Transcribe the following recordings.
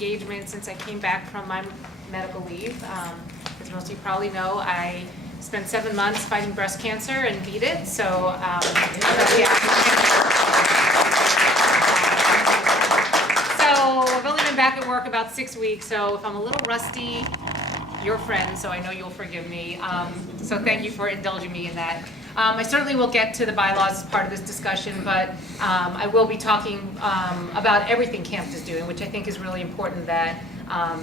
engagement since I came back from my medical leave. As most of you probably know, I spent 7 months fighting breast cancer and beat it. So, So I've only been back at work about 6 weeks. So if I'm a little rusty, your friend, so I know you'll forgive me. So thank you for indulging me in that. I certainly will get to the bylaws as part of this discussion, but I will be talking about everything CAMFT is doing, which I think is really important that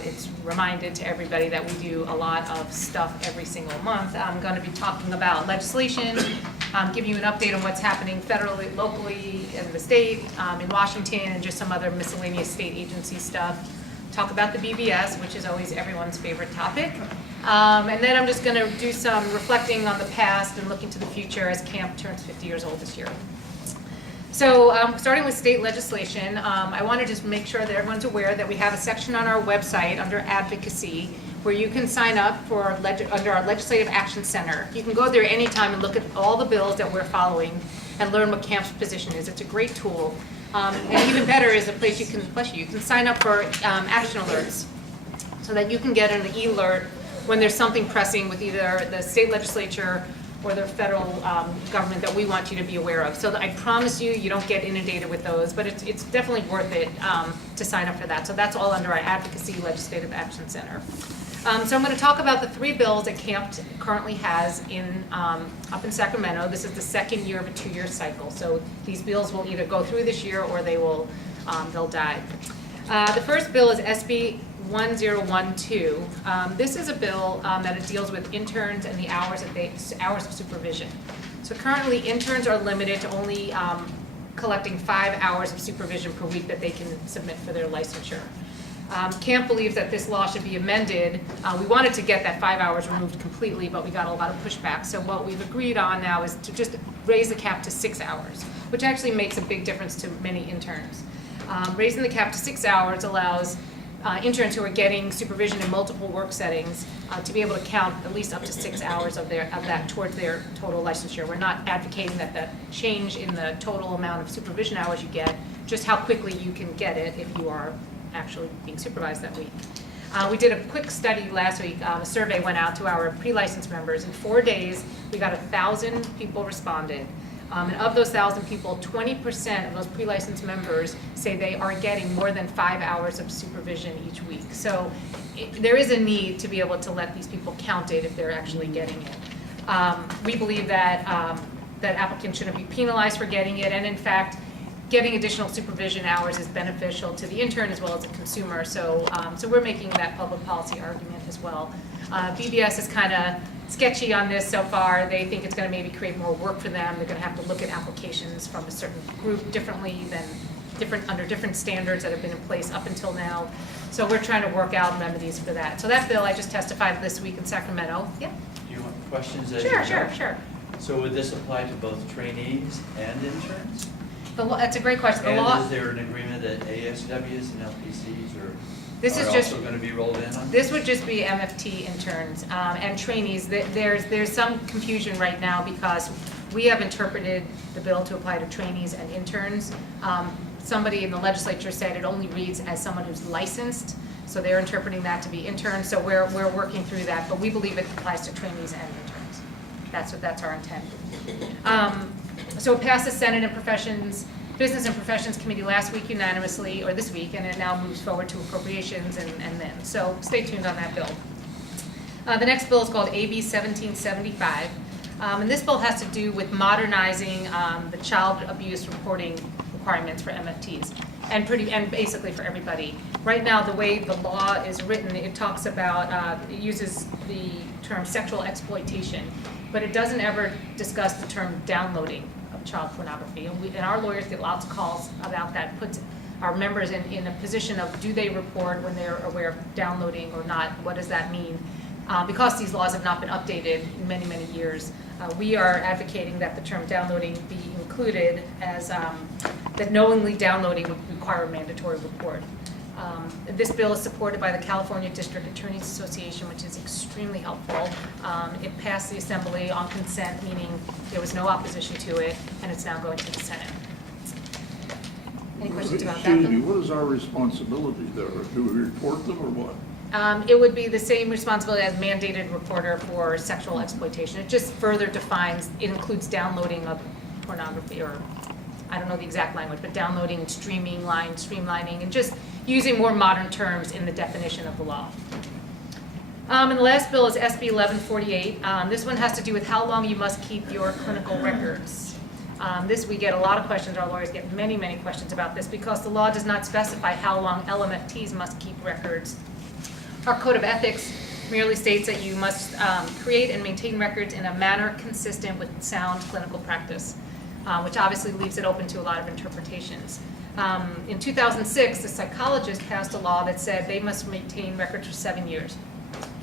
it's reminded to everybody that we do a lot of stuff every single month. I'm going to be talking about legislation, give you an update on what's happening federally, locally, in the state, in Washington, and just some other miscellaneous state agency stuff. Talk about the BBS, which is always everyone's favorite topic. And then I'm just going to do some reflecting on the past and looking to the future as CAMFT turns 50 years old this year. So starting with state legislation, I want to just make sure that everyone's aware that we have a section on our website under advocacy where you can sign up for under our Legislative Action Center. You can go there anytime and look at all the bills that we're following and learn what CAMFT's position is. It's a great tool. And even better is a place you can sign up for action alerts so that you can get an alert when there's something pressing with either the state legislature or the federal government that we want you to be aware of. So I promise you, you don't get inundated with those, but it's definitely worth it to sign up for that. So that's all under our Advocacy Legislative Action Center. So I'm going to talk about the 3 bills that CAMFT currently has up in Sacramento. This is the second year of a 2-year cycle. So these bills will either go through this year or they'll die. The first bill is SB 1012. This is a bill that it deals with interns and the hours of supervision. So currently interns are limited to only collecting 5 hours of supervision per week that they can submit for their licensure. CAMFT believes that this law should be amended. We wanted to get that 5 hours removed completely, but we got a lot of pushback. So what we've agreed on now is to just raise the cap to 6 hours, which actually makes a big difference to many interns. Raising the cap to 6 hours allows interns who are getting supervision in multiple work settings to be able to count at least up to 6 hours of that towards their total licensure. We're not advocating that the change in the total amount of supervision hours you get, just how quickly you can get it if you are actually being supervised that week. We did a quick study last week. A survey went out to our pre-licensed members. In 4 days, we got 1,000 people responded. And of those 1,000 people, 20% of those pre-licensed members say they are getting more than 5 hours of supervision each week. So there is a need to be able to let these people count it if they're actually getting it. We believe that that applicants shouldn't be penalized for getting it, and in fact, getting additional supervision hours is beneficial to the intern as well as the consumer. So we're making that public policy argument as well. BBS is kind of sketchy on this so far. They think it's going to maybe create more work for them. They're going to have to look at applications from a certain group differently than under different standards that have been in place up until now. So we're trying to work out remedies for that. So that bill I just testified this week in Sacramento. Yeah. Do you want questions? Sure. So would this apply to both trainees and interns? That's a great question. Is there an agreement that ASWs and LPCs are also going to be rolled in on? This would just be MFT interns and trainees. There's some confusion right now because we have interpreted the bill to apply to trainees and interns. Somebody in the legislature said it only reads as someone who's licensed, so they're interpreting that to be interns. So we're working through that, but we believe it applies to trainees and interns. That's our intent. So it passed the Senate and Business and Professions Committee last week unanimously, or this week, and it now moves forward to appropriations and then. So stay tuned on that bill. The next bill is called AB 1775. And this bill has to do with modernizing the child abuse reporting requirements for MFTs and basically for everybody. Right now, the way the law is written, it talks about, it uses the term sexual exploitation, but it doesn't ever discuss the term downloading of child pornography. And our lawyers get lots of calls about that, puts our members in a position of do they report when they're aware of downloading or not, what does that mean? Because these laws have not been updated in many, many years, we are advocating that the term downloading be included as that knowingly downloading would require a mandatory report. This bill is supported by the California District Attorneys Association, which is extremely helpful. It passed the Assembly on consent, meaning there was no opposition to it, and it's now going to the Senate. Any questions about that? Excuse me, what is our responsibility there? Do we report them or what? It would be the same responsibility as mandated reporter for sexual exploitation. It just further defines, it includes downloading of pornography, or I don't know the exact language, but downloading, streamlining, and just using more modern terms in the definition of the law. And the last bill is SB 1148. This one has to do with how long you must keep your clinical records. This we get a lot of questions, our lawyers get many, many questions about this because the law does not specify how long LMFTs must keep records. Our code of ethics merely states that you must create and maintain records in a manner consistent with sound clinical practice, which obviously leaves it open to a lot of interpretations. In 2006, the psychologist passed a law that said they must maintain records for 7 years.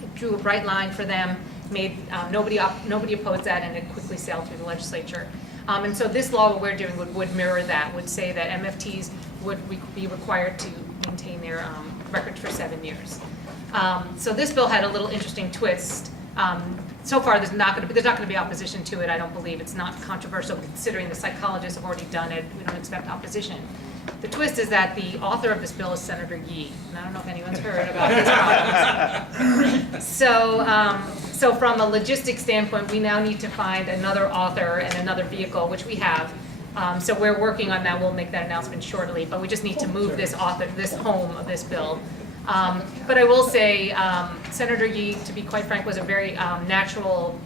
It drew a bright line for them, made nobody opposed that, and it quickly sailed through the legislature. And so this law, what we're doing, would mirror that, would say that MFTs would be required to maintain their records for 7 years. So this bill had a little interesting twist. So far, there's not going to be opposition to it. I don't believe it's not controversial, considering the psychologists have already done it. We don't expect opposition. The twist is that the author of this bill is Senator Yee, and I don't know if anyone's heard about his problems. So from a logistics standpoint, we now need to find another author and another vehicle, which we have. So we're working on that. We'll make that announcement shortly, but we just need to move this home of this bill. But I will say, Senator Yee, to be quite frank, was a very natural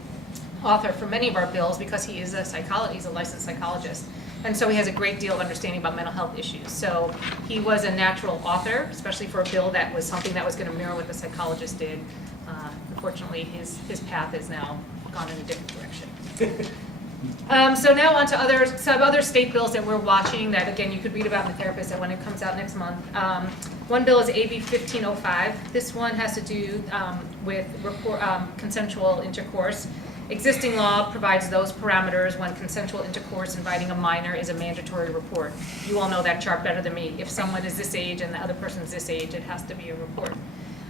author for many of our bills because he is he's a licensed psychologist. And so he has a great deal of understanding about mental health issues. So he was a natural author, especially for a bill that was something that was going to mirror what the psychologist did. Unfortunately, his path has now gone in a different direction. So now on to some other state bills that we're watching that, again, you could read about in The Therapist when it comes out next month. One bill is AB 1505. This one has to do with consensual intercourse. Existing law provides those parameters when consensual intercourse inviting a minor is a mandatory report. You all know that chart better than me. If someone is this age and the other person is this age, it has to be a report.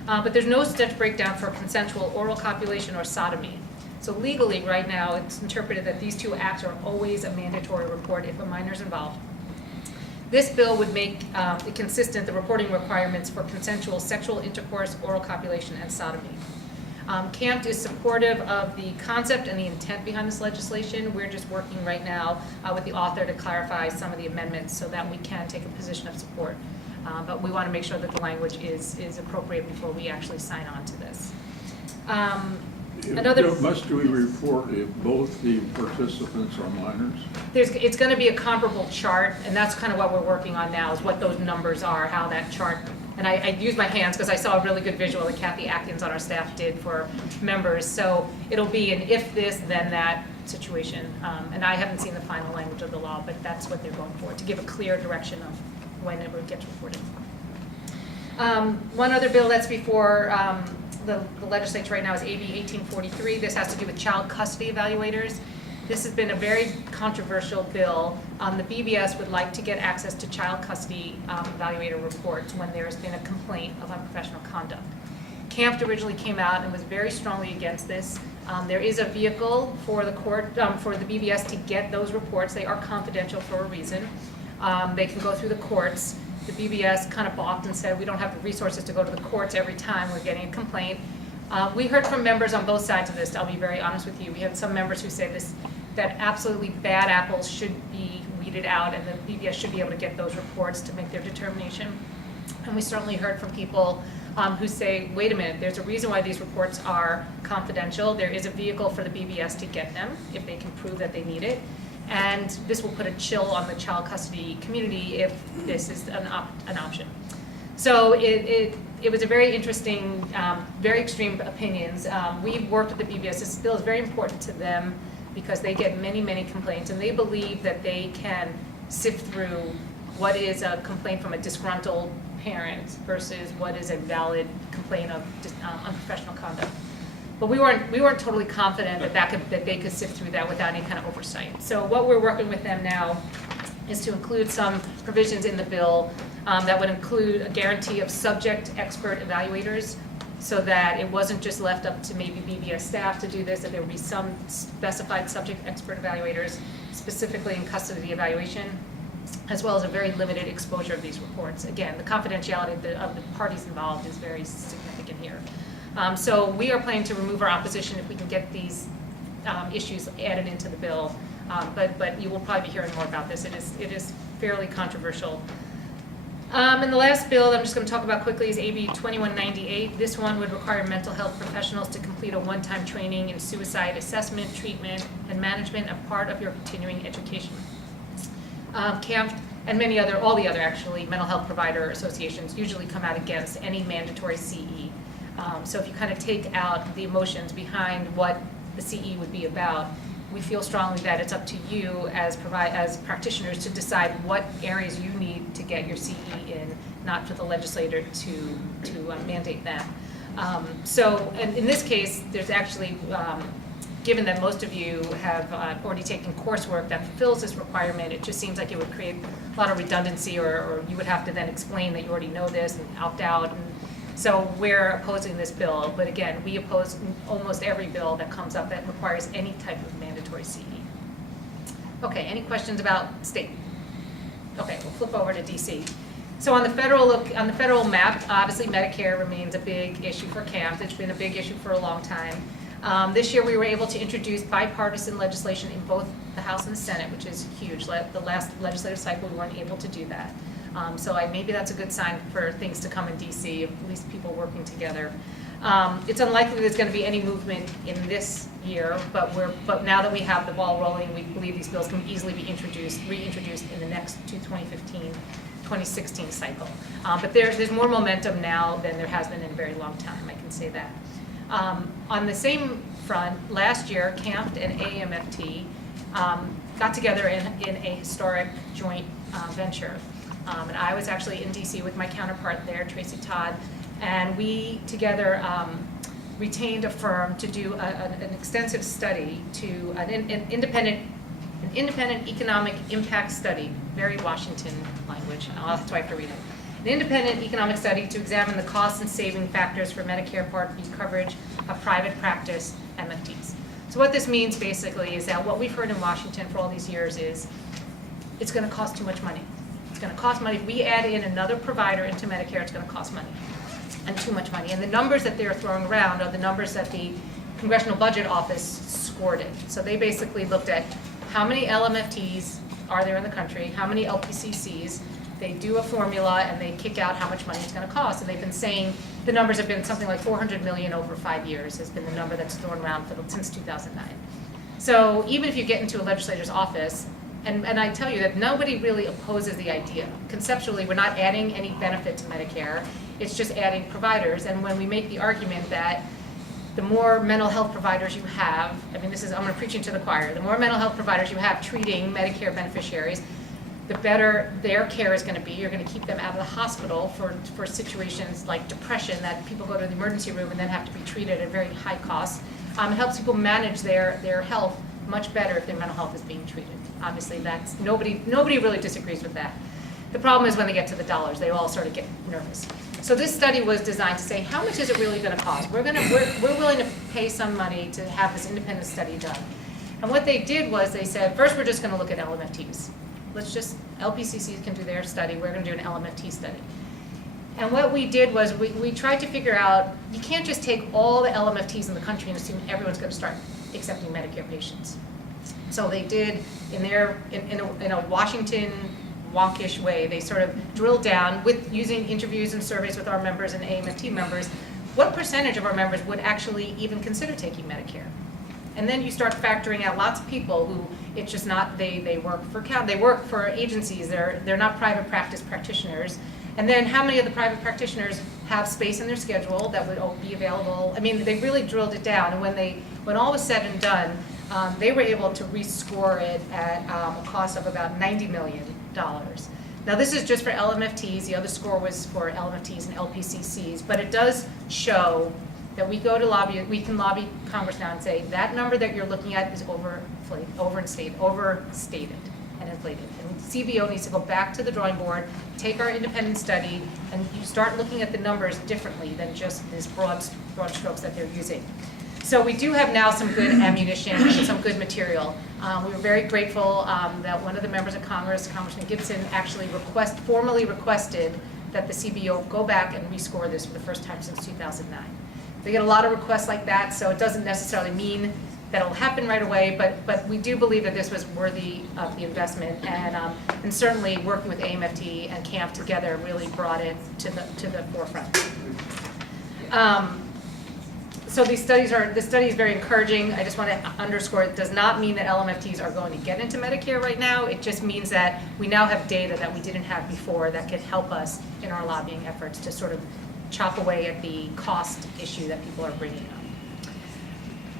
But there's no such breakdown for consensual oral copulation or sodomy. So legally, right now, it's interpreted that these two acts are always a mandatory report if a minor is involved. This bill would make it consistent, the reporting requirements for consensual sexual intercourse, oral copulation, and sodomy. CAMFT is supportive of the concept and the intent behind this legislation. We're just working right now with the author to clarify some of the amendments so that we can take a position of support. But we want to make sure that the language is appropriate before we actually sign on to this. Must we report if both the participants are minors? It's going to be a comparable chart, and that's kind of what we're working on now, is what those numbers are, how that chart. And I use my hands because I saw a really good visual that Kathy Atkins on our staff did for members. So it'll be an if this, then that situation. And I haven't seen the final language of the law, but that's what they're going for, to give a clear direction of when it gets reported. One other bill that's before the legislature right now is AB 1843. This has to do with child custody evaluators. This has been a very controversial bill. The BBS would like to get access to child custody evaluator reports when there's been a complaint of unprofessional conduct. CAMFT originally came out and was very strongly against this. There is a vehicle for the court, for the BBS to get those reports. They are confidential for a reason. They can go through the courts. The BBS kind of balked and said, we don't have the resources to go to the courts every time we're getting a complaint. We heard from members on both sides of this, I'll be very honest with you. We had some members who say that absolutely bad apples should be weeded out and the BBS should be able to get those reports to make their determination. And we certainly heard from people who say, wait a minute, there's a reason why these reports are confidential. There is a vehicle for the BBS to get them if they can prove that they need it. And this will put a chill on the child custody community if this is an option. So it was a very interesting, very extreme opinions. We've worked with the BBS. This bill is very important to them because they get many, many complaints, and they believe that they can sift through what is a complaint from a disgruntled parent versus what is a valid complaint of unprofessional conduct. But we weren't totally confident that they could sift through that without any kind of oversight. So what we're working with them now is to include some provisions in the bill that would include a guarantee of subject expert evaluators, so that it wasn't just left up to maybe BBS staff to do this, that there would be some specified subject expert evaluators, specifically in custody evaluation. as well as a very limited exposure of these reports. Again, the confidentiality of the parties involved is very significant here. So we are planning to remove our opposition if we can get these issues added into the bill. But you will probably be hearing more about this. It is fairly controversial. And the last bill I'm just going to talk about quickly is AB 2198. This one would require mental health professionals to complete a one-time training in suicide assessment, treatment, and management as part of your continuing education. CAMFT and all the other actually mental health provider associations usually come out against any mandatory CE. So if you kind of take out the emotions behind what the CE would be about, we feel strongly that it's up to you as practitioners to decide what areas you need to get your CE in, not for the legislator to mandate that. So and in this case, there's actually, given that most of you have already taken coursework that fulfills this requirement, it just seems like it would create a lot of redundancy, or you would have to then explain that you already know this and opt out. And so we're opposing this bill, but again, we oppose almost every bill that comes up that requires any type of mandatory CE. Okay, any questions about state? Okay, we'll flip over to DC. So on the federal map, obviously Medicare remains a big issue for CAMFT. It's been a big issue for a long time. This year we were able to introduce bipartisan legislation in both the House and the Senate, which is huge. The last legislative cycle we weren't able to do that. So maybe that's a good sign for things to come in DC, at least people working together. It's unlikely there's going to be any movement in this year, but now that we have the ball rolling, we believe these bills can easily be reintroduced in the next 2015-2016 cycle. But there's more momentum now than there has been in a very long time, I can say that. On the same front, last year, CAMFT and AMFT got together in a historic joint venture. And I was actually in DC with my counterpart there, Tracy Todd, and we together retained a firm to do an extensive study, to an independent economic impact study, very Washington language, that's why I have to read it. An independent economic study to examine the cost and saving factors for Medicare Part B coverage of private practice MFTs. So what this means basically is that what we've heard in Washington for all these years is it's going to cost too much money. It's going to cost money. If we add in another provider into Medicare, it's going to cost money, and too much money. And the numbers that they're throwing around are the numbers that the Congressional Budget Office scored it. So they basically looked at how many LMFTs are there in the country, how many LPCCs. They do a formula and they kick out how much money it's going to cost. And they've been saying the numbers have been something like $400 million over 5 years has been the number that's thrown around since 2009. So even if you get into a legislator's office, and I tell you that nobody really opposes the idea. Conceptually, we're not adding any benefit to Medicare. It's just adding providers. And when we make the argument that the more mental health providers you have, I'm going to preach to the choir, the more mental health providers you have treating Medicare beneficiaries, the better their care is going to be. You're going to keep them out of the hospital for situations like depression, that people go to the emergency room and then have to be treated at very high cost. It helps people manage their health much better if their mental health is being treated. Obviously, that's nobody really disagrees with that. The problem is when they get to the dollars, they all sort of get nervous. So this study was designed to say, how much is it really going to cost? We're willing to pay some money to have this independent study done. And what they did was they said, first we're just going to look at LMFTs. LPCCs can do their study, we're going to do an LMFT study. And what we did was we tried to figure out, you can't just take all the LMFTs in the country and assume everyone's going to start accepting Medicare patients. So they did, in a Washington wonkish way, they sort of drilled down with using interviews and surveys with our members and AMFT members, what percentage of our members would actually even consider taking Medicare? And then you start factoring out lots of people who it's just not, they work for agencies, they're not private practice practitioners. And then how many of the private practitioners have space in their schedule that would be available? I mean, they really drilled it down, and when all was said and done, they were able to rescore it at a cost of about $90 million. Now this is just for LMFTs, the other score was for LMFTs and LPCCs, but it does show that we can lobby Congress now and say that number that you're looking at is overstated and inflated. And CBO needs to go back to the drawing board, take our independent study, and you start looking at the numbers differently than just these broad strokes that they're using. So we do have now some good ammunition and some good material. We were very grateful that one of the members of Congress, Congressman Gibson, actually formally requested that the CBO go back and rescore this for the first time since 2009. They get a lot of requests like that, so it doesn't necessarily mean that it'll happen right away, but we do believe that this was worthy of the investment, and certainly working with AMFT and CAMFT together really brought it to the forefront. So this study is very encouraging. I just want to underscore it does not mean that LMFTs are going to get into Medicare right now. It just means that we now have data that we didn't have before that could help us in our lobbying efforts to sort of chop away at the cost issue that people are bringing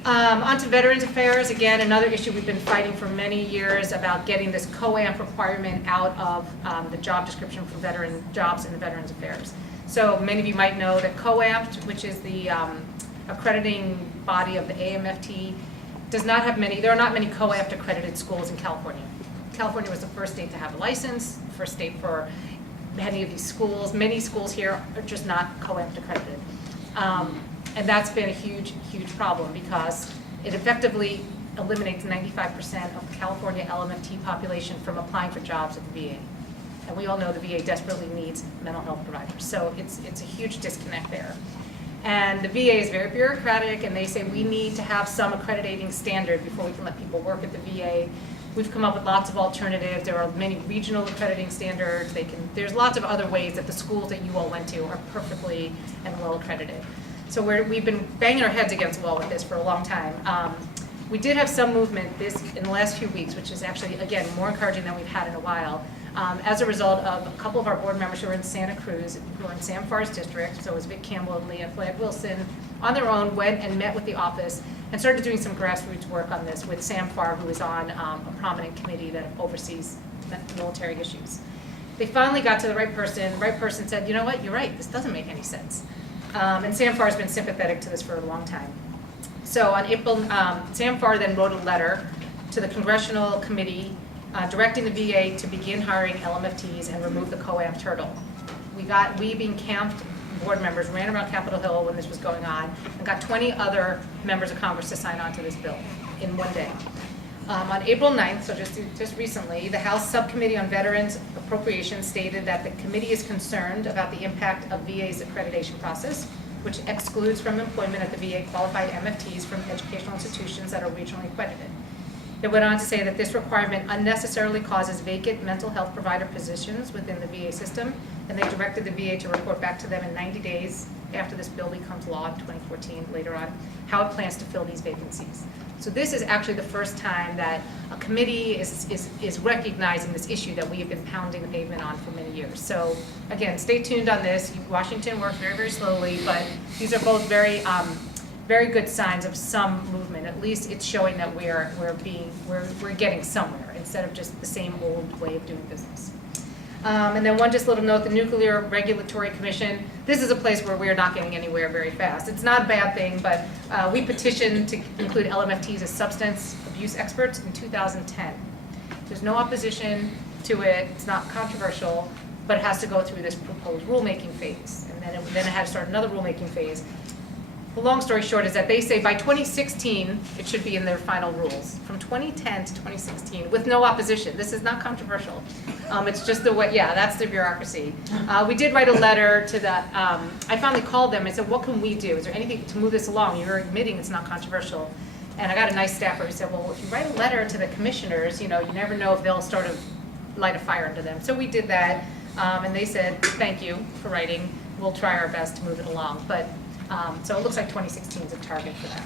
up. On to Veterans Affairs, again, another issue we've been fighting for many years about getting this COAMFT requirement out of the job description for veteran jobs in the Veterans Affairs. So many of you might know that COAMFT, which is the accrediting body of the AMFT, does not have there are not many COAMFT accredited schools in California. California was the first state to have a license, first state for many of these schools. Many schools here are just not COAMFT accredited. And that's been a huge, huge problem because it effectively eliminates 95% of the California LMFT population from applying for jobs at the VA. And we all know the VA desperately needs mental health providers. So it's a huge disconnect there. And the VA is very bureaucratic, and they say we need to have some accrediting standard before we can let people work at the VA. We've come up with lots of alternatives. There are many regional accrediting standards. There's lots of other ways that the schools that you all went to are perfectly and well accredited. So we've been banging our heads against the wall with this for a long time. We did have some movement in the last few weeks, which is actually, again, more encouraging than we've had in a while, as a result of a couple of our board members who are in Santa Cruz, who are in Sam Farr's district, so it was Vic Campbell and Leah Flagg-Wilson, on their own went and met with the office and started doing some grassroots work on this with Sam Farr, who is on a prominent committee that oversees military issues. They finally got to the right person. The right person said, you know what, you're right, this doesn't make any sense. And Sam Farr has been sympathetic to this for a long time. So on April, Sam Farr then wrote a letter to the Congressional Committee directing the VA to begin hiring LMFTs and remove the COAMFT hurdle. We being CAMFT board members ran around Capitol Hill when this was going on and got 20 other members of Congress to sign on to this bill in one day. On April 9th, so just recently, the House Subcommittee on Veterans Appropriations stated that the committee is concerned about the impact of VA's accreditation process, which excludes from employment at the VA qualified MFTs from educational institutions that are regionally accredited. It went on to say that this requirement unnecessarily causes vacant mental health provider positions within the VA system, and they directed the VA to report back to them in 90 days after this bill becomes law in 2014, later on, how it plans to fill these vacancies. So this is actually the first time that a committee is recognizing this issue that we have been pounding the pavement on for many years. So again, stay tuned on this. Washington works very, very slowly, but these are both very, very good signs of some movement. At least it's showing that we're getting somewhere instead of just the same old way of doing business. And then one just little note, the Nuclear Regulatory Commission, this is a place where we're not getting anywhere very fast. It's not a bad thing, but we petitioned to include LMFTs as substance abuse experts in 2010. There's no opposition to it, it's not controversial, but it has to go through this proposed rulemaking phase. And then it had to start another rulemaking phase. The long story short is that they say by 2016, it should be in their final rules. From 2010 to 2016, with no opposition. This is not controversial. It's just the way, yeah, that's the bureaucracy. We did write a letter to the, I finally called them and said, what can we do? Is there anything to move this along? You're admitting it's not controversial. And I got a nice staffer who said, well, if you write a letter to the commissioners, you never know if they'll sort of light a fire under them. So we did that, and they said, thank you for writing. We'll try our best to move it along. But so it looks like 2016 is a target for that.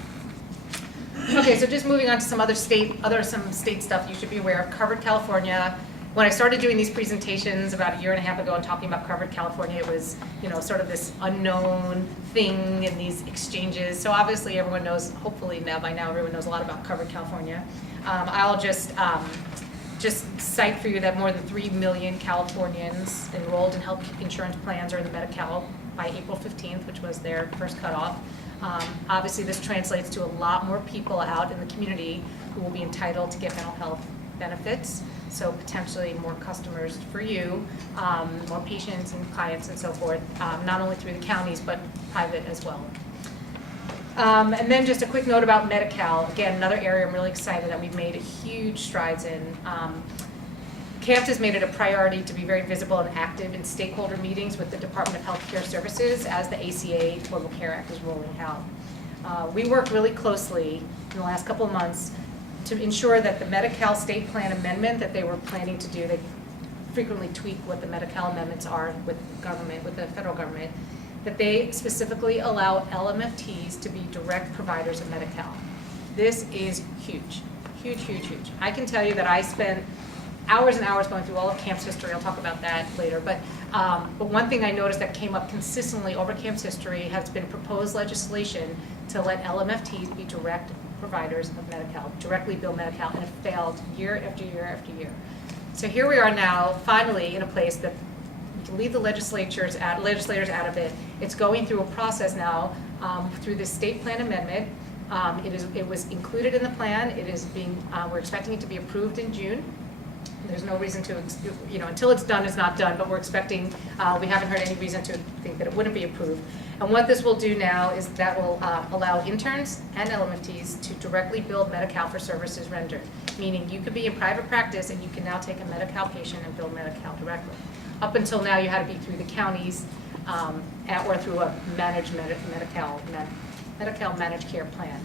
Okay, so just moving on to some other state stuff you should be aware of. Covered California. When I started doing these presentations about a year and a half ago and talking about Covered California, it was sort of this unknown thing in these exchanges. So obviously everyone knows, hopefully by now everyone knows a lot about Covered California. I'll just cite for you that more than 3 million Californians enrolled in health insurance plans are in the Medi-Cal by April 15th, which was their first cutoff. Obviously this translates to a lot more people out in the community who will be entitled to get mental health benefits, so potentially more customers for you, more patients and clients and so forth, not only through the counties but private as well. And then just a quick note about Medi-Cal. Again, another area I'm really excited that we've made huge strides in. CAMFT has made it a priority to be very visible and active in stakeholder meetings with the Department of Healthcare Services as the ACA Affordable Care Act is rolling out. We worked really closely in the last couple of months to ensure that the Medi-Cal state plan amendment that they were planning to do, they frequently tweak what the Medi-Cal amendments are with government, with the federal government, that they specifically allow LMFTs to be direct providers of Medi-Cal. This is huge, huge, huge, huge. I can tell you that I spent hours and hours going through all of CAMFT's history. I'll talk about that later. But one thing I noticed that came up consistently over CAMFT's history has been proposed legislation to let LMFTs be direct providers of Medi-Cal, directly bill Medi-Cal, and it failed year after year after year. So here we are now, finally, in a place that we can leave the legislators out of it. It's going through a process now through the state plan amendment. It was included in the plan. It is being, we're expecting it to be approved in June. There's no reason to, until it's done, it's not done, but we're expecting, we haven't heard any reason to think that it wouldn't be approved. And what this will do now is that will allow interns and LMFTs to directly bill Medi-Cal for services rendered, meaning you could be in private practice and you can now take a Medi-Cal patient and bill Medi-Cal directly. Up until now, you had to be through the counties or through a managed Medi-Cal managed care plan.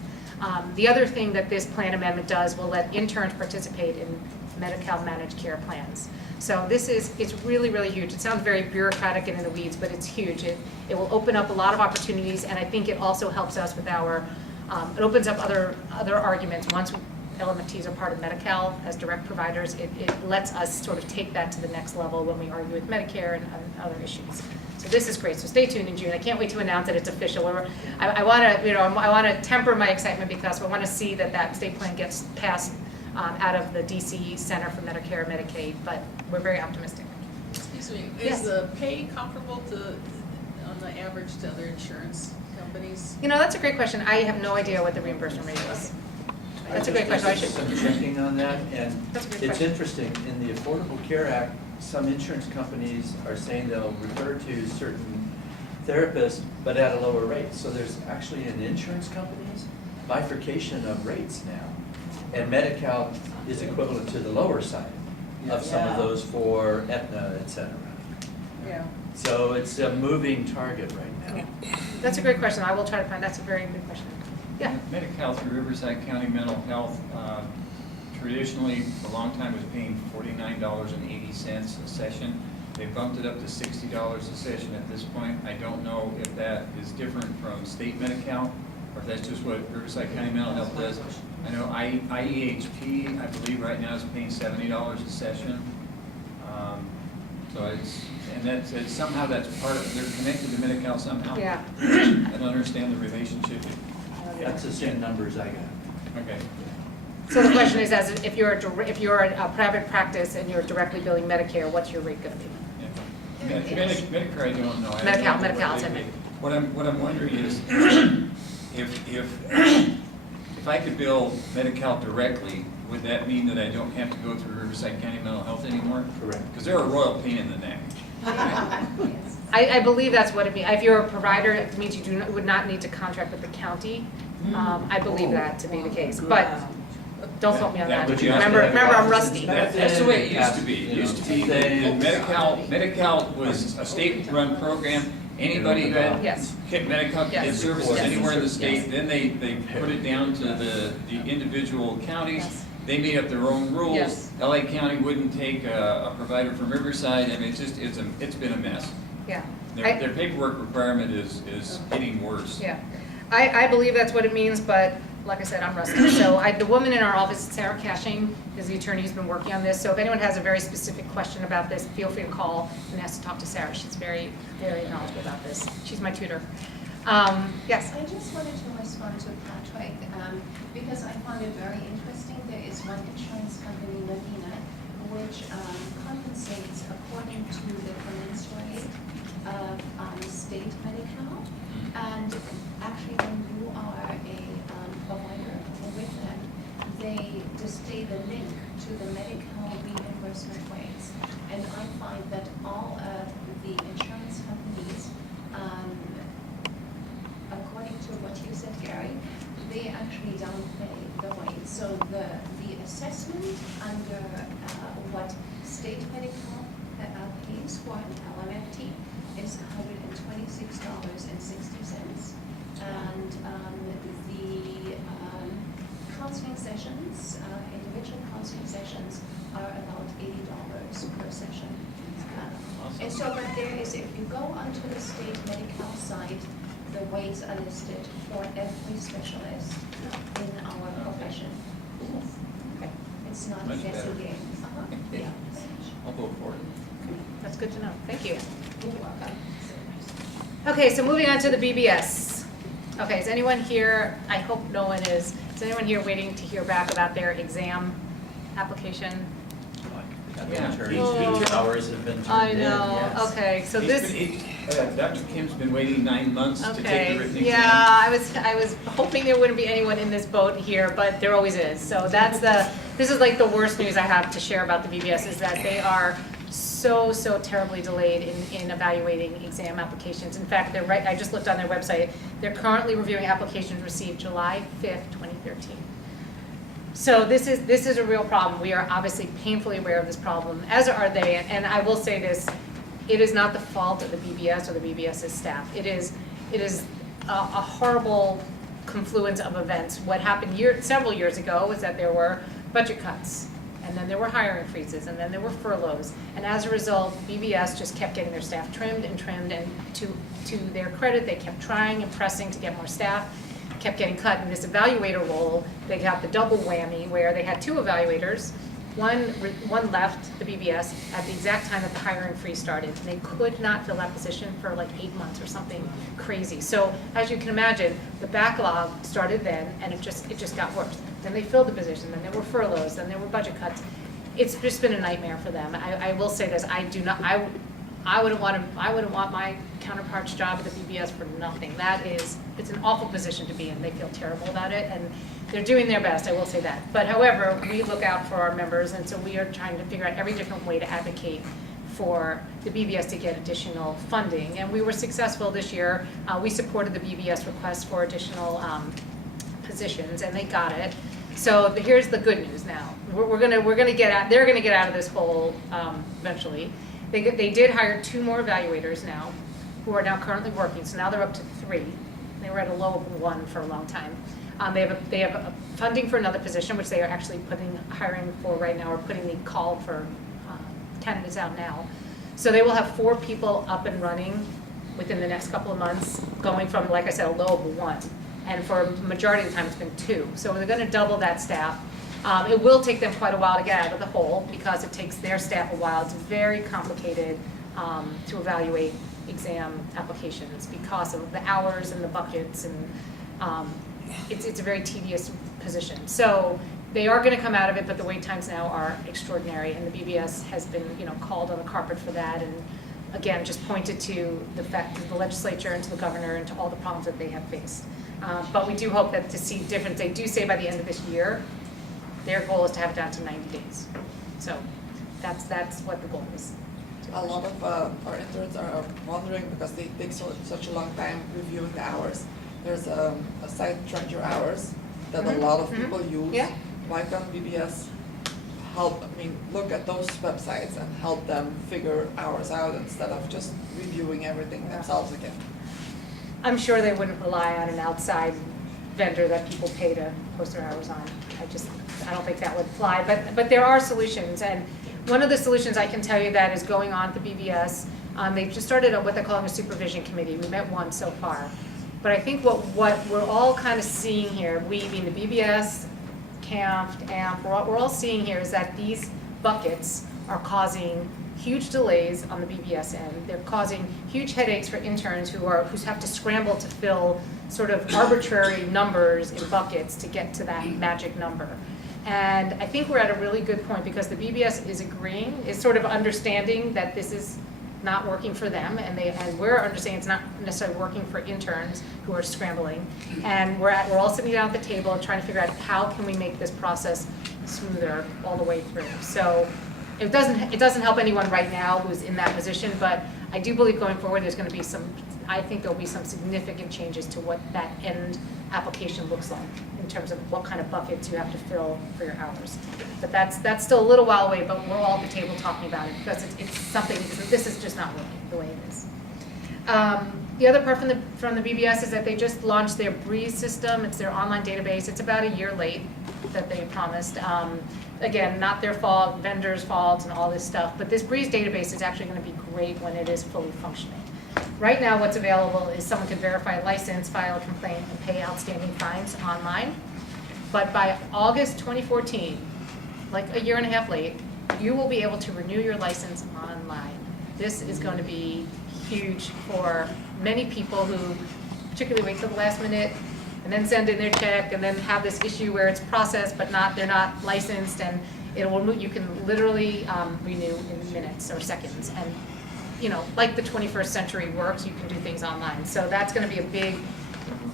The other thing that this plan amendment does will let interns participate in Medi-Cal managed care plans. So it's really, really huge. It sounds very bureaucratic and in the weeds, but it's huge. It will open up a lot of opportunities, and I think it also helps us with our, it opens up other arguments. Once LMFTs are part of Medi-Cal as direct providers, it lets us sort of take that to the next level when we argue with Medicare and other issues. So this is great. So stay tuned in June. I can't wait to announce that it's official. I want to temper my excitement because I want to see that state plan gets passed out of the DC Center for Medicare and Medicaid, but we're very optimistic. Excuse me, Yes. is the pay comparable on the average to other insurance companies? That's a great question. I have no idea what the reimbursement rate is. That's a great question. I should. Some thinking on that, and That's a great it's question. interesting, in the Affordable Care Act, some insurance companies are saying they'll refer to certain therapists, but at a lower rate. So there's actually in insurance companies bifurcation of rates now. And Medi-Cal is equivalent to the lower side of some of those for Aetna, et cetera. Yeah. So it's a moving target right now. That's a great question. I will try to find. That's a very good question. Yeah. Medi-Cal through Riverside County Mental Health, traditionally, a long time was paying $49.80 a session. They bumped it up to $60 a session at this point. I don't know if that is different from state Medi-Cal, or if that's just what Riverside County Mental Health does. I know IEHP, I believe right now is paying $70 a session. So somehow that's part of, they're connected to Medi-Cal somehow. Yeah. I don't understand the relationship. That's the same numbers I got. Okay. So the question is, if you're a private practice and you're directly billing Medicare, what's your rate going to be? Yeah. Medicare, I don't know. Medi-Cal, what I they meant. pay. What I'm wondering is, if I could bill Medi-Cal directly, would that mean that I don't have to go through Riverside County Mental Health anymore? Correct. Because they're a royal pain in the neck. I believe that's what it means. If you're a provider, it means you would not need to contract with the county. I believe that to be the case, but don't quote me on that. Would you have to Remember, have I'm rusty. That's the way it used to be. It used to be that Medi-Cal was a state-run program. Anybody who had Yes. Medi-Cal could get Yes. services Yes. anywhere in the Yes. state. Then they put it down to the individual counties. Yes. They made up their own rules. Yes. LA County wouldn't take a provider from Riverside. I mean, it's been a mess. Yeah. Their paperwork requirement is getting worse. Yeah, I believe that's what it means, but like I said, I'm rusty. So the woman in our office, Sarah Cashing, is the attorney who's been working on this. So if anyone has a very specific question about this, feel free to call and ask to talk to Sarah. She's very, very knowledgeable about this. She's my tutor. Yes? I just wanted to respond to Patrick because I found it very interesting. There is one insurance company, Lavina, which compensates according to the commence rate of state Medi-Cal. And actually, when you are a provider with them, they display the link to the Medi-Cal reimbursement rates. And I find that all of the insurance companies, according to what you said, Gary, they actually downplay the weight. So the assessment under what state medical pays for LMFT is $126.60. And the counseling sessions, individual counseling sessions are about $80 per session. And so, but there is, if you go onto the state medical site, the weights are listed for every specialist in our profession. Okay, It's not a Much guessing better. game. Yeah. I'll vote for it. that's good to know. Thank you. You're welcome. Okay, so moving on to the BBS. Okay, is anyone here, I hope no one is anyone here waiting to hear back about their exam application? The Yeah. attorney's hours have been I turned in, know, yes. okay, so this. Dr. Kim's been waiting 9 months to take the Okay, written exam. yeah, I was hoping there wouldn't be anyone in this boat here, but there always is. So this is like the worst news I have to share about the BBS is that they are so terribly delayed in evaluating exam applications. In fact, they're right, I just looked on their website, they're currently reviewing applications received July 5th, 2013. So this is a real problem. We are obviously painfully aware of this problem, as are they, and I will say this, it is not the fault of the BBS or the BBS's staff. It is a horrible confluence of events. What happened several years ago was that there were budget cuts, and then there were hiring freezes, and then there were furloughs. And as a result, BBS just kept getting their staff trimmed, and to their credit, they kept trying and pressing to get more staff, kept getting cut. In this evaluator role, they got the double whammy where they had two evaluators. One left the BBS at the exact time that the hiring freeze started. They could not fill that position for like 8 months or something crazy. So as you can imagine, the backlog started then, and it just got worse. Then they filled the position, then there were furloughs, then there were budget cuts. It's just been a nightmare for them. I will say this: I wouldn't want my counterpart's job at the BBS for nothing. It's an awful position to be in. They feel terrible about it, and they're doing their best, I will say that. But however, we look out for our members, and so we are trying to figure out every different way to advocate for the BBS to get additional funding. And we were successful this year. We supported the BBS request for additional positions, and they got it. So here's the good news now. They're gonna get out of this hole eventually. They did hire 2 more evaluators now, who are now currently working, so now they're up to 3. They were at a low of 1 for a long time. They have a funding for another position, which they are actually hiring for right now, or putting the call for candidates out now. So they will have 4 people up and running within the next couple of months, going from, like I said, a low of 1. And for a majority of the time, it's been 2. So they're gonna double that staff. It will take them quite a while to get out of the hole because it takes their staff a while. It's very complicated to evaluate exam applications because of the hours and the buckets, and it's a very tedious position. So they are going to come out of it, but the wait times now are extraordinary, and the BBS has been, called on the carpet for that, and again, just pointed to the fact that the legislature and to the governor and to all the problems that they have faced. But we do hope that to see difference. They do say by the end of this year, their goal is to have it down to 90 days. So that's what the goal is. A lot of our interns are wondering because they take such a long time reviewing the hours. There's a site, Track Your Hours, that a lot of people use. Yeah. Why can't BBS look at those websites and help them figure hours out instead of just reviewing everything themselves again? I'm sure they wouldn't rely on an outside vendor that people pay to post their hours on. I don't think that would fly, but there are solutions, and one of the solutions I can tell you that is going on at the BBS, they've just started what they're calling a supervision committee. We met one so far, but I think what we're all kind of seeing here, we being the BBS, CAMFT, AMP, what we're all seeing here is that these buckets are causing huge delays on the BBS end. They're causing huge headaches for interns who have to scramble to fill sort of arbitrary numbers in buckets to get to that magic number. And I think we're at a really good point because the BBS is sort of understanding that this is not working for them, and we're understanding it's not necessarily working for interns who are scrambling. And we're all sitting down at the table and trying to figure out how can we make this process smoother all the way through. So it doesn't help anyone right now who's in that position, but I do believe going forward there's going to be some I think there'll be some significant changes to what that end application looks like in terms of what kind of buckets you have to fill for your hours. But that's still a little while away, but we're all at the table talking about it because it's something, this is just not working the way it is. The other part from the BBS is that they just launched their Breeze system. It's their online database. It's about a year late that they promised. Again, not their fault, vendors' fault and all this stuff, but this Breeze database is actually going to be great when it is fully functioning. Right now what's available is someone can verify a license, file a complaint, and pay outstanding fines online. But by August 2014, like a year and a half late, you will be able to renew your license online. This is going to be huge for many people who particularly wait till the last minute and then send in their check and then have this issue where it's processed but they're not licensed, and you can literally renew in minutes or seconds. And like the 21st century works, you can do things online. So that's going to be a big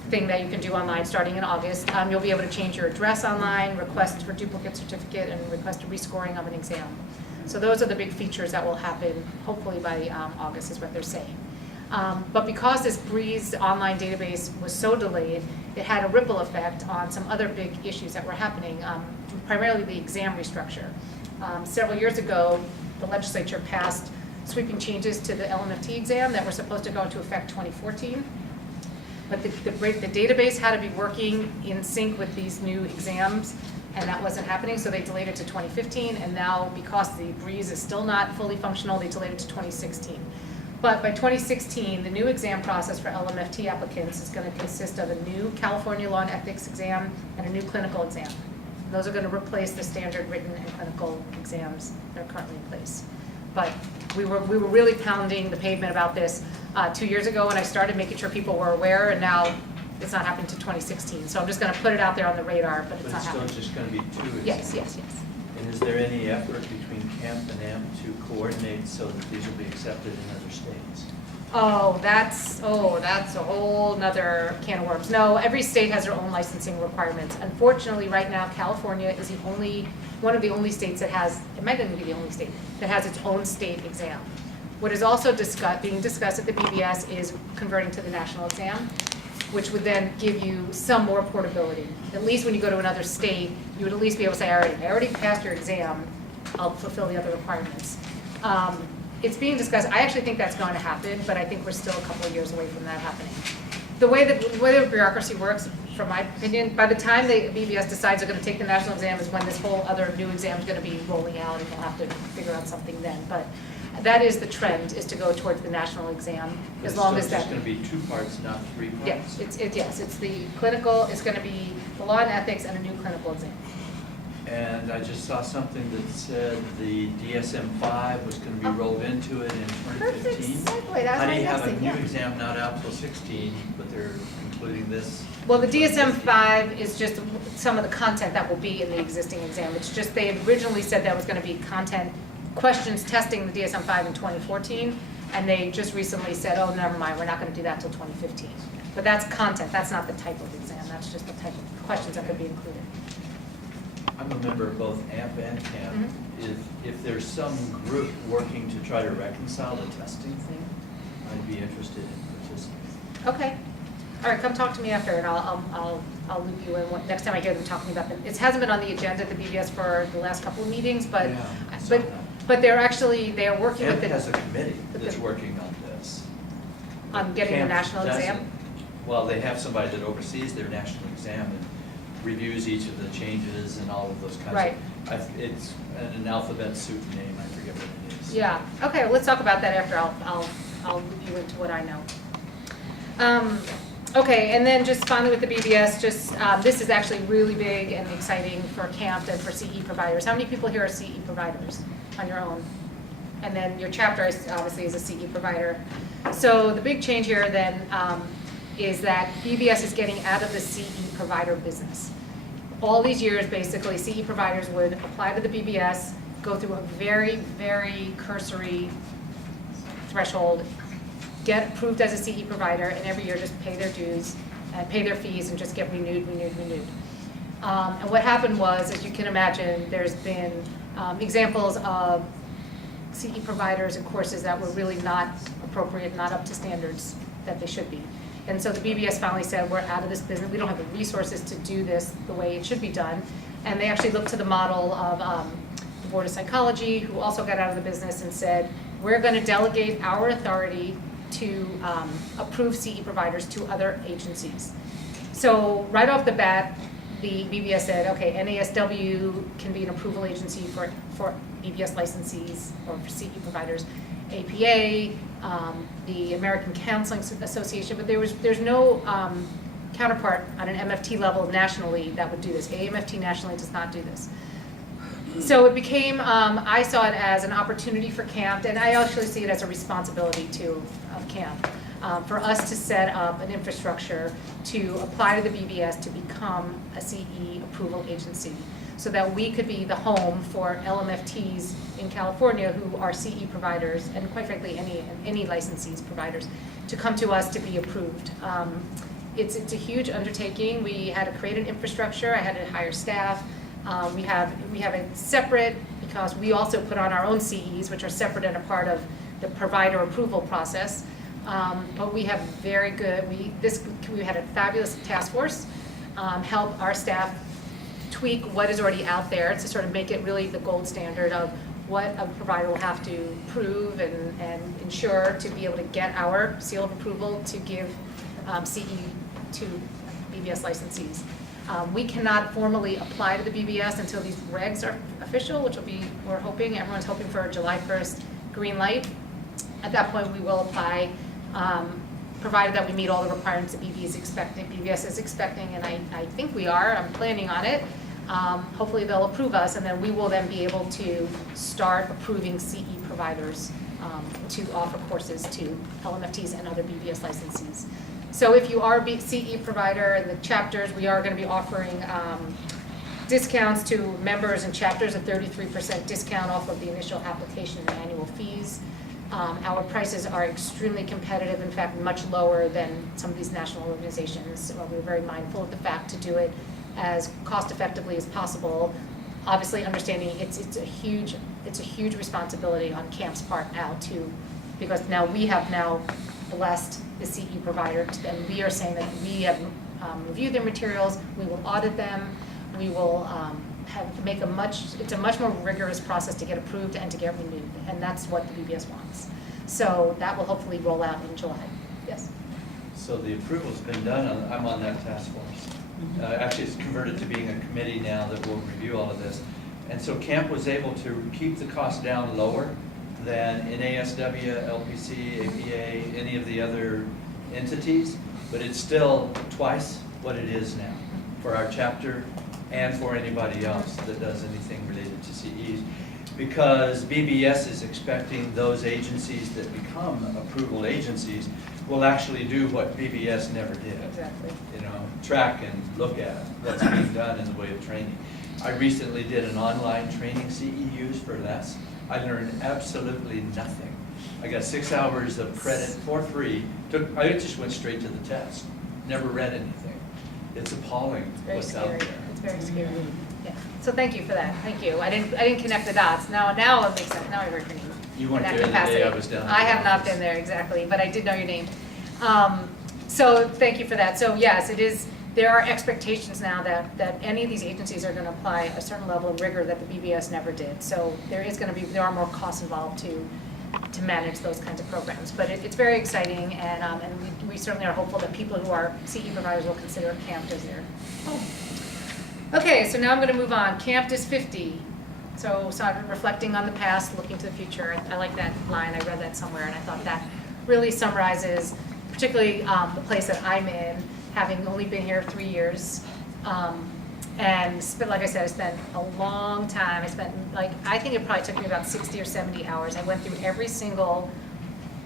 thing that you can do online starting in August. You'll be able to change your address online, request for duplicate certificate, and request a rescoring of an exam. So those are the big features that will happen hopefully by August is what they're saying. But because this Breeze online database was so delayed, it had a ripple effect on some other big issues that were happening, primarily the exam restructure. Several years ago, the legislature passed sweeping changes to the LMFT exam that were supposed to go into effect 2014. But the database had to be working in sync with these new exams, and that wasn't happening, so they delayed it to 2015, and now because the Breeze is still not fully functional, they delayed it to 2016. But by 2016, the new exam process for LMFT applicants is going to consist of a new California Law and Ethics exam and a new clinical exam. Those are going to replace the standard written and clinical exams that are currently in place. But we were really pounding the pavement about this 2 years ago when I started making sure people were aware, and now it's not happening to 2016. So I'm just going to put it out there on the radar, but it's not happening. But it's still just going to be 2 exams? Yes, yes, yes. And is there any effort between CAMFT and AMP to coordinate so that these will be accepted in other states? Oh, that's a whole nother can of worms. No, every state has their own licensing requirements. Unfortunately, right now, California is one of the only states that has, it might even be the only state, that has its own state exam. What is also being discussed at the BBS is converting to the national exam, which would then give you some more portability. At least when you go to another state, you would at least be able to say, I already passed your exam, I'll fulfill the other requirements. It's being discussed. I actually think that's going to happen, but I think we're still a couple of years away from that happening. The way the bureaucracy works, from my opinion, by the time the BBS decides they're going to take the national exam is when this whole other new exam is going to be rolling out, and they'll have to figure out something then. But that is the trend, is to go towards the national exam, as long as that. It's going to be 2 parts, not 3 parts? Yes, it's the clinical, it's going to be the law and ethics and a new clinical exam. And I just saw something that said the DSM-5 was going to be rolled into it in 2015. Perfect segue, that's How do you my have next a thing, new yeah. exam not out till 16, but they're including this? Well, the DSM-5 is just some of the content that will be in the existing exam. It's just they had originally said that was going to be content questions testing the DSM-5 in 2014, and they just recently said, oh, never mind, we're not going to do that till 2015. But that's content, that's not the type of exam, that's just the type of questions that could be included. I'm a member of both AMP and CAMP. If there's some group working to try to reconcile the testing thing, I'd be interested in participating. Okay. All right, come talk to me after, and I'll loop you in next time I hear them talking about them. It hasn't been on the agenda at the BBS for the last couple of meetings, but Yeah, I saw that. but they're working with AMP it has a committee that's working on this. on getting the CAMP national exam. doesn't. Well, they have somebody that oversees their national exam and reviews each of the changes and all of those kinds of. Right. It's an alphabet soup name, I forget what it is. Yeah. Okay. Well, let's talk about that after. I'll loop you into what I know. Okay, and then just finally with the BBS, this is actually really big and exciting for CAMFT and for CE providers. How many people here are CE providers on your own? And then your chapter obviously is a CE provider. So the big change here then is that BBS is getting out of the CE provider business. All these years, basically, CE providers would apply to the BBS, go through a very, very cursory threshold, get approved as a CE provider, and every year just pay their dues and pay their fees and just get renewed. And what happened was, as you can imagine, there's been examples of CE providers and courses that were really not appropriate, not up to standards, that they should be. And so the BBS finally said, we're out of this business, we don't have the resources to do this the way it should be done. And they actually looked to the model of the Board of Psychology, who also got out of the business and said, we're gonna delegate our authority to approve CE providers to other agencies. So right off the bat, the BBS said, okay, NASW can be an approval agency for BBS licensees or for CE providers, APA, the American Counseling Association, but there's no counterpart on an MFT level nationally that would do this. AMFT nationally does not do this. So it became, I saw it as an opportunity for CAMFT, and I actually see it as a responsibility too of CAMFT, for us to set up an infrastructure to apply to the BBS to become a CE approval agency, so that we could be the home for LMFTs in California who are CE providers, and quite frankly, any licensees providers, to come to us to be approved. It's a huge undertaking. We had to create an infrastructure. I had to hire staff. We have a separate, because we also put on our own CEs, which are separate and a part of the provider approval process. But we have very good, we had a fabulous task force help our staff tweak what is already out there to sort of make it really the gold standard of what a provider will have to prove and ensure to be able to get our seal of approval to give CE to BBS licensees. We cannot formally apply to the BBS until these regs are official, which will be, everyone's hoping for a July 1st green light. At that point, we will apply, provided that we meet all the requirements that BBS is expecting, and I think we are. I'm planning on it. Hopefully they'll approve us, and then we will then be able to start approving CE providers to offer courses to LMFTs and other BBS licensees. So if you are a CE provider in the chapters, we are going to be offering discounts to members and chapters, a 33% discount off of the initial application and annual fees. Our prices are extremely competitive, in fact, much lower than some of these national organizations. We're very mindful of the fact to do it as cost effectively as possible. Obviously, understanding it's a huge responsibility on CAMFT's part now too, because now we have blessed the CE provider, and we are saying that we have reviewed their materials, we will audit them, we will it's a much more rigorous process to get approved and to get renewed, and that's what the BBS wants. So that will hopefully roll out in July. Yes? So the approval's been done, I'm on that task force. Actually, it's converted to being a committee now that will review all of this. And so CAMFT was able to keep the cost down lower than NASW, LPC, APA, any of the other entities, but it's still twice what it is now for our chapter and for anybody else that does anything related to CEs. Because BBS is expecting those agencies that become approval agencies will actually do what BBS never did. Exactly. Track and look at what's being done in the way of training. I recently did an online training CEUs for less. I learned absolutely nothing. I got 6 hours of credit for free. I just went straight to the test. Never read anything. It's appalling what's out there. It's very scary. Yeah. So thank you for that. Thank you. I didn't connect the dots. Now it makes sense. Now I heard your name. You weren't in that there the day capacity. I was down at I the have not office. been there exactly, but I did know your name. So thank you for that. So yes, it is. There are expectations now that any of these agencies are going to apply a certain level of rigor that the BBS never did. So there are more costs involved to manage those kinds of programs. But it's very exciting, and we certainly are hopeful that people who are CE providers will consider CAMFT as their home. Okay, so now I'm going to move on. CAMFT is 50. So I'm reflecting on the past, looking to the future. I like that line. I read that somewhere, and I thought that really summarizes, particularly the place that I'm in, having only been here 3 years. And like I said, I spent a long time. I think it probably took me about 60 or 70 hours. I went through every single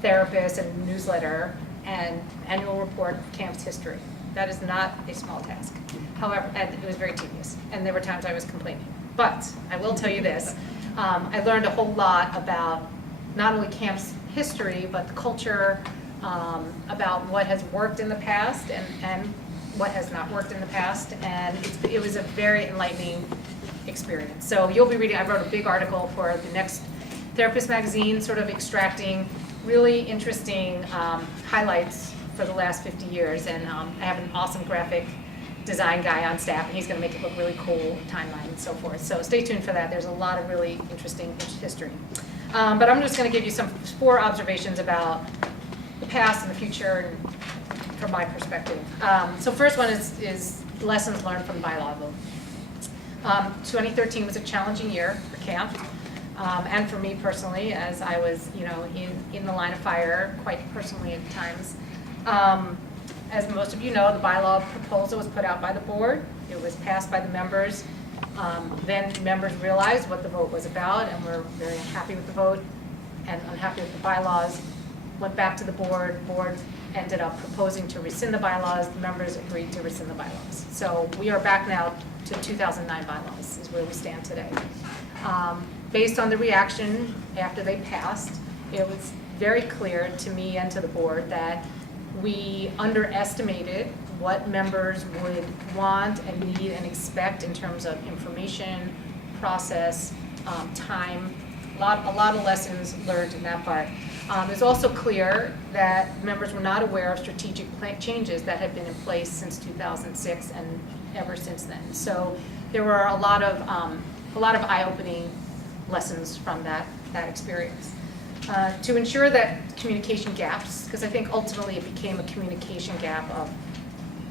therapist and newsletter and annual report of CAMFT's history. That is not a small task. However, and it was very tedious, and there were times I was complaining. But I will tell you this, I learned a whole lot about not only CAMFT's history, but the culture, about what has worked in the past and what has not worked in the past, and it was a very enlightening experience. So you'll be reading, I wrote a big article for the next Therapist magazine, sort of extracting really interesting highlights for the last 50 years, and I have an awesome graphic design guy on staff, and he's going to make it look really cool, timeline and so forth. So stay tuned for that. There's a lot of really interesting history. But I'm just going to give you some 4 observations about the past and the future from my perspective. So first one is lessons learned from the bylaw vote. 2013 was a challenging year for CAMFT, and for me personally, as I was, in the line of fire quite personally at times. As most of you know, the bylaw proposal was put out by the board. It was passed by the members. Then members realized what the vote was about and were very unhappy with the vote and unhappy with the bylaws. Went back to the board. Board ended up proposing to rescind the bylaws. The members agreed to rescind the bylaws. So we are back now to 2009 bylaws is where we stand today. Based on the reaction after they passed, it was very clear to me and to the board that we underestimated what members would want and need and expect in terms of information, process, time. A lot of lessons learned in that part. It's also clear that members were not aware of strategic changes that had been in place since 2006 and ever since then. So there were a lot of eye-opening lessons from that experience. To ensure that communication gaps, because I think ultimately it became a communication gap of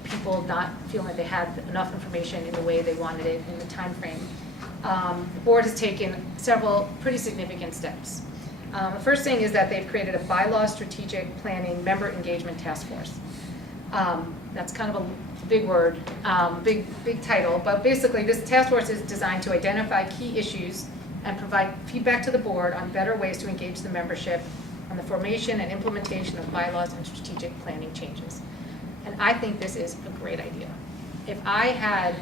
people not feeling like they had enough information in the way they wanted it in the time frame. The board has taken several pretty significant steps. The first thing is that they've created a bylaw strategic planning member engagement task force. That's kind of a big word, big title, but basically this task force is designed to identify key issues and provide feedback to the board on better ways to engage the membership on the formation and implementation of bylaws and strategic planning changes. And I think this is a great idea. If I had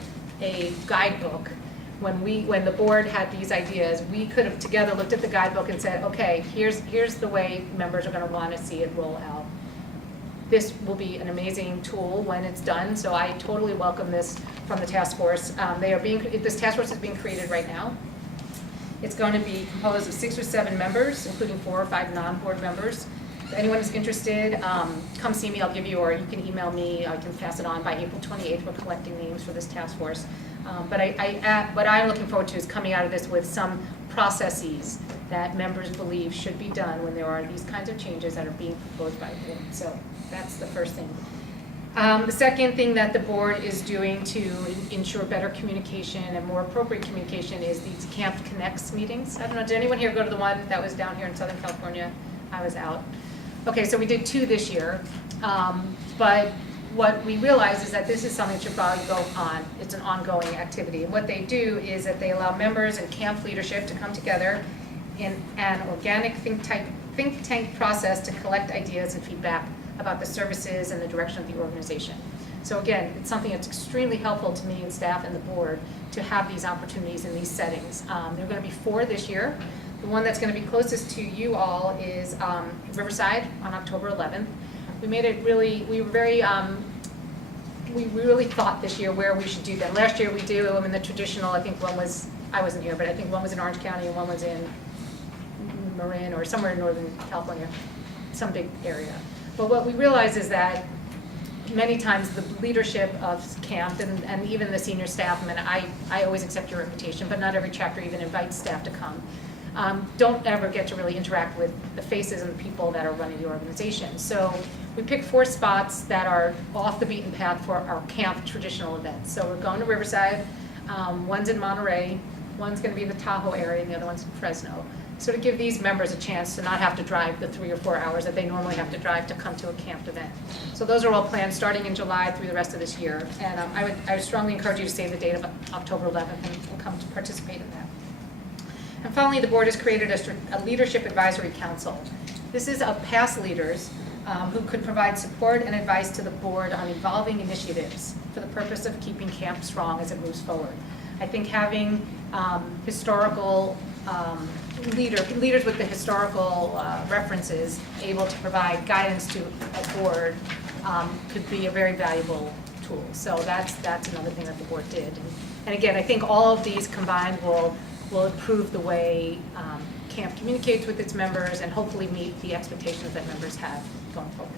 a guidebook, when the board had these ideas, we could have together looked at the guidebook and said, okay, here's the way members are going to want to see it roll out. This will be an amazing tool when it's done, so I totally welcome this from the task force. This task force is being created right now. It's going to be composed of 6 or 7 members, including 4 or 5 non-board members. If anyone is interested, come see me, I'll give you, or you can email me, I can pass it on. By April 28th, we're collecting names for this task force. But what I'm looking forward to is coming out of this with some processes that members believe should be done when there are these kinds of changes that are being proposed by the board. So that's the first thing. The second thing that the board is doing to ensure better communication and more appropriate communication is these CAMFT Connects meetings. I don't know, did anyone here go to the one that was down here in Southern California? I was out. Okay, so we did 2 this year, but what we realized is that this is something that should probably go on. It's an ongoing activity. And what they do is that they allow members and CAMFT leadership to come together in an organic think tank process to collect ideas and feedback about the services and the direction of the organization. So again, it's something that's extremely helpful to me and staff and the board to have these opportunities in these settings. There are going to be 4 this year. The one that's going to be closest to you all is Riverside on October 11th. We made it really, we really thought this year where we should do them. Last year we do them in the traditional, I think one was, I wasn't here, but I think one was in Orange County and one was in Marin or somewhere in Northern California, some big area. But what we realize is that many times the leadership of CAMFT and even the senior staff, I mean, I always accept your invitation, but not every chapter even invites staff to come. Don't ever get to really interact with the faces and the people that are running the organization. So we picked 4 spots that are off the beaten path for our CAMFT traditional events. So we're going to Riverside, one's in Monterey, one's going to be in the Tahoe area, and the other one's in Fresno. So to give these members a chance to not have to drive the 3 or 4 hours that they normally have to drive to come to a CAMFT event. So those are all planned starting in July through the rest of this year. And I would strongly encourage you to save the date of October 11th and come to participate in that. And finally, the board has created a leadership advisory council. This is of past leaders who could provide support and advice to the board on evolving initiatives for the purpose of keeping CAMFT strong as it moves forward. I think having historical leaders with the historical references able to provide guidance to a board could be a very valuable tool. So that's another thing that the board did. And again, I think all of these combined will improve the way CAMFT communicates with its members and hopefully meet the expectations that members have going forward.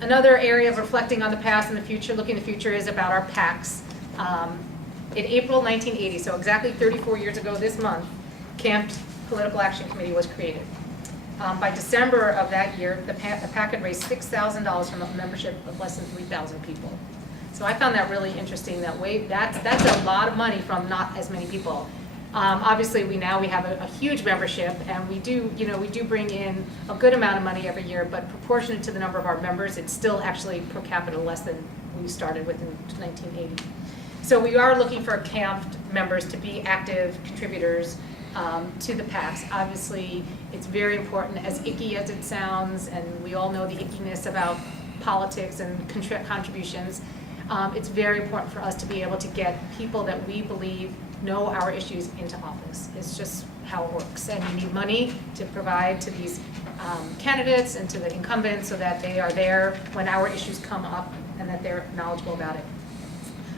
Another area of reflecting on the past and the future, looking to the future, is about our PACs. In April 1980, so exactly 34 years ago this month, CAMFT Political Action Committee was created. By December of that year, the PAC had raised $6,000 from a membership of less than 3,000 people. So I found that really interesting. That's a lot of money from not as many people. Obviously, we have a huge membership, and we do bring in a good amount of money every year, but proportionate to the number of our members, it's still actually per capita less than we started with in 1980. So we are looking for CAMFT members to be active contributors to the PACs. Obviously, it's very important, as icky as it sounds, and we all know the ickiness about politics and contributions. It's very important for us to be able to get people that we believe know our issues into office. It's just how it works. And you need money to provide to these candidates and to the incumbents so that they are there when our issues come up and that they're knowledgeable about it.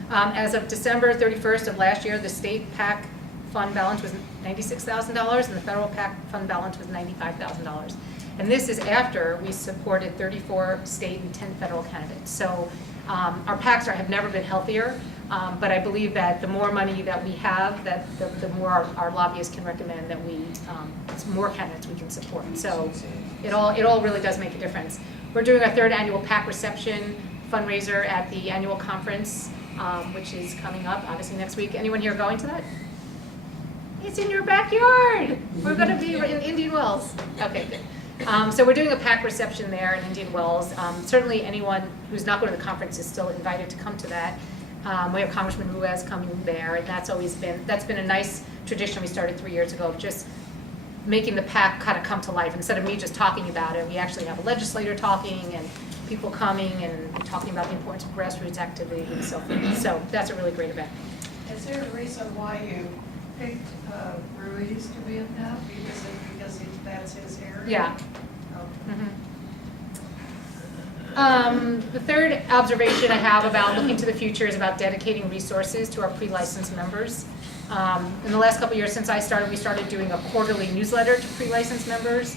As of December 31st of last year, the state PAC fund balance was $96,000 and the federal PAC fund balance was $95,000. And this is after we supported 34 state and 10 federal candidates. So our PACs have never been healthier, but I believe that the more money that we have, that the more our lobbyists can recommend that it's more candidates we can support. So it all really does make a difference. We're doing our third annual PAC reception fundraiser at the annual conference, which is coming up, obviously next week. Anyone here going to that? It's in your backyard. We're going to be in Indian Wells. Okay, good. So we're doing a PAC reception there in Indian Wells. Certainly anyone who's not going to the conference is still invited to come to that. We have Congressman Ruiz coming there, and that's been a nice tradition we started 3 years ago of just making the PAC kind of come to life. Instead of me just talking about it, we actually have a legislator talking and people coming and talking about the importance of grassroots activity and so forth. So that's a really great event. Is there a reason why you picked Ruiz to be in that? Because that's his area? Yeah. Okay. The third observation I have about looking to the future is about dedicating resources to our pre-licensed members. In the last couple of years since I started, we started doing a quarterly newsletter to pre-licensed members,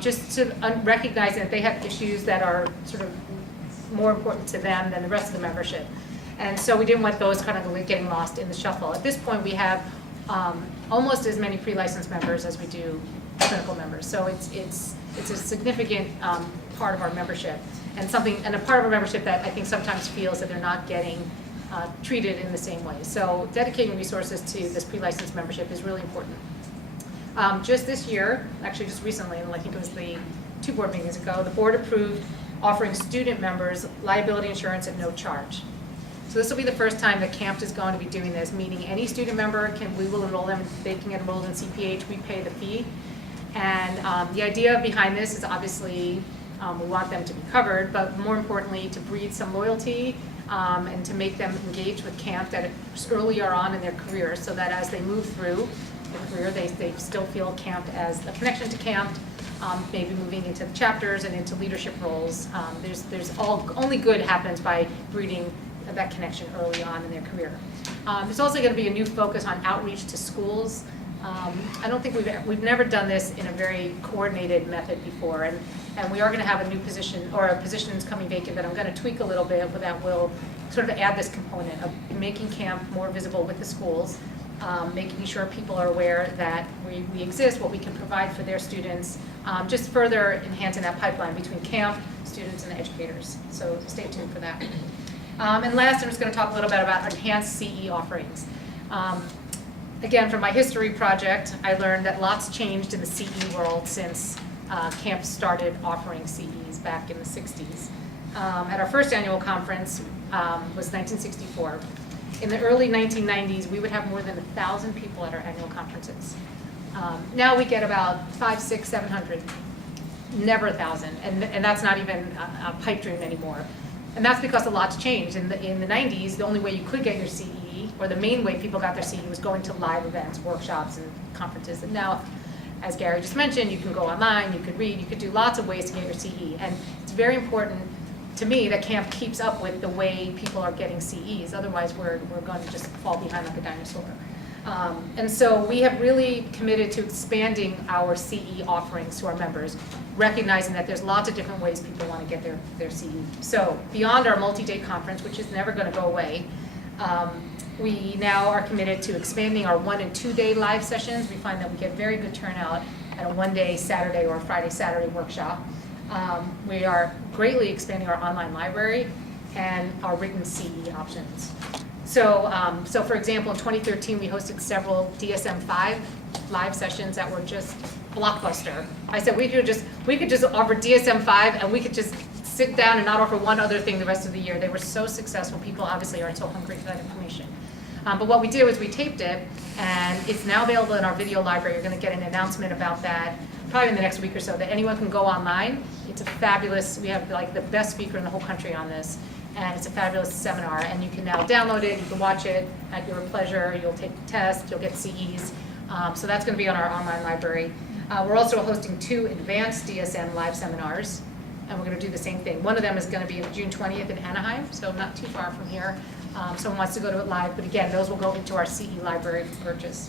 just to recognize that they have issues that are sort of more important to them than the rest of the membership. And so we didn't want those kind of getting lost in the shuffle. At this point, we have almost as many pre-licensed members as we do clinical members. So it's a significant part of our membership, and a part of our membership that I think sometimes feels that they're not getting treated in the same way. So dedicating resources to this pre-licensed membership is really important. Just this year, actually just recently, and I think it was the 2 board meetings ago, the board approved offering student members liability insurance at no charge. So this will be the first time that CAMFT is going to be doing this, meaning any student member we will enroll them, they can get enrolled in CPH, we pay the fee. And the idea behind this is obviously we want them to be covered, but more importantly to breed some loyalty and to make them engage with CAMFT earlier on in their career, so that as they move through their career, they still feel CAMFT as a connection to CAMFT, maybe moving into the chapters and into leadership roles. Only good happens by breeding that connection early on in their career. There's also going to be a new focus on outreach to schools. I don't think we've never done this in a very coordinated method before, and we are going to have a new position, or a position is coming vacant that I'm going to tweak a little bit, but that will sort of add this component of making CAMFT more visible with the schools, making sure people are aware that we exist, what we can provide for their students, just further enhancing that pipeline between CAMFT, students, and educators. So stay tuned for that. And last, I'm just going to talk a little bit about enhanced CE offerings. Again, from my history project, I learned that lots changed in the CE world since CAMFT started offering CEs back in the 60s. At our first annual conference was 1964. In the early 1990s, we would have more than 1,000 people at our annual conferences. Now we get about 500, 600, 700, never 1,000, and that's not even a pipe dream anymore. And that's because a lot's changed. In the 90s, the only way you could get your CE, or the main way people got their CE, was going to live events, workshops, and conferences. And now, as Gary just mentioned, you can go online, you could read, you could do lots of ways to get your CE. And it's very important to me that CAMFT keeps up with the way people are getting CEs. Otherwise, we're going to just fall behind like a dinosaur. And so we have really committed to expanding our CE offerings to our members. recognizing that there's lots of different ways people want to get their CE. So beyond our multi-day conference, which is never going to go away, we now are committed to expanding our 1- and 2-day live sessions. We find that we get very good turnout at a 1-day Saturday or Friday-Saturday workshop. We are greatly expanding our online library and our written CE options. So, so for example, in 2013, we hosted several DSM-5 live sessions that were just blockbuster. I said we could just offer DSM-5 and we could just sit down and not offer one other thing the rest of the year. They were so successful. People obviously are so hungry for that information. But what we did was we taped it, and it's now available in our video library. You're going to get an announcement about that probably in the next week or so, that anyone can go online. It's a fabulous, we have like the best speaker in the whole country on this, and it's a fabulous seminar, and you can now download it, you can watch it at your pleasure, you'll take the test, you'll get CEs. So that's going to be on our online library. We're also hosting 2 advanced DSM live seminars, and we're going to do the same thing. One of them is going to be on June 20th in Anaheim, so not too far from here. Someone wants to go to it live, but again, those will go into our CE library for purchase.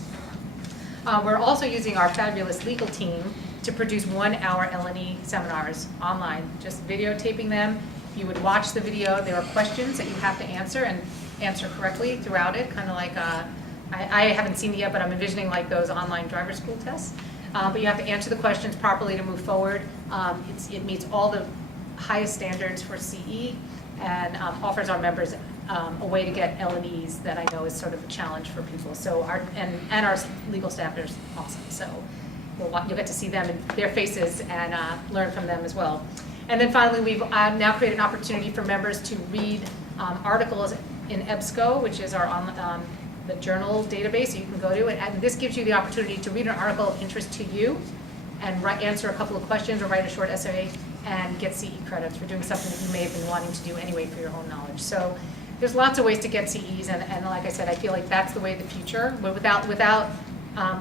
We're also using our fabulous legal team to produce 1-hour L&E seminars online, just videotaping them. You would watch the video. There are questions that you have to answer and answer correctly throughout it, kind of like, I haven't seen it yet, but I'm envisioning like those online driver school tests. But you have to answer the questions properly to move forward. It meets all the highest standards for CE and offers our members a way to get L&Es that I know is sort of a challenge for people. So our legal staff is awesome. So you'll get to see them in their faces and learn from them as well. And then finally, we've now created an opportunity for members to read articles in EBSCO, which is our the journal database you can go to. And this gives you the opportunity to read an article of interest to you and answer a couple of questions or write a short essay and get CE credits for doing something that you may have been wanting to do anyway for your own knowledge. So there's lots of ways to get CEs, and like I said, I feel like that's the way of the future. But without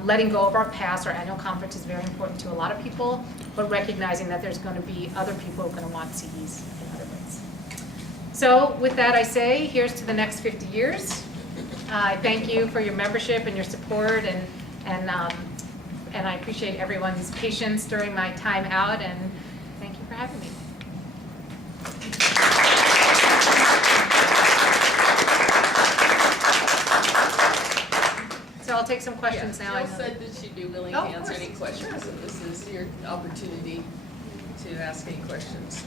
letting go of our past, our annual conference is very important to a lot of people, but recognizing that there's going to be other people who are going to want CEs in other ways. So with that, I say, here's to the next 50 years. I thank you for your membership and your support, and I appreciate everyone's patience during my time out, and thank you for having me. So I'll take some questions now. Jill said that she'd be willing to answer any questions, and this is your opportunity to ask any questions.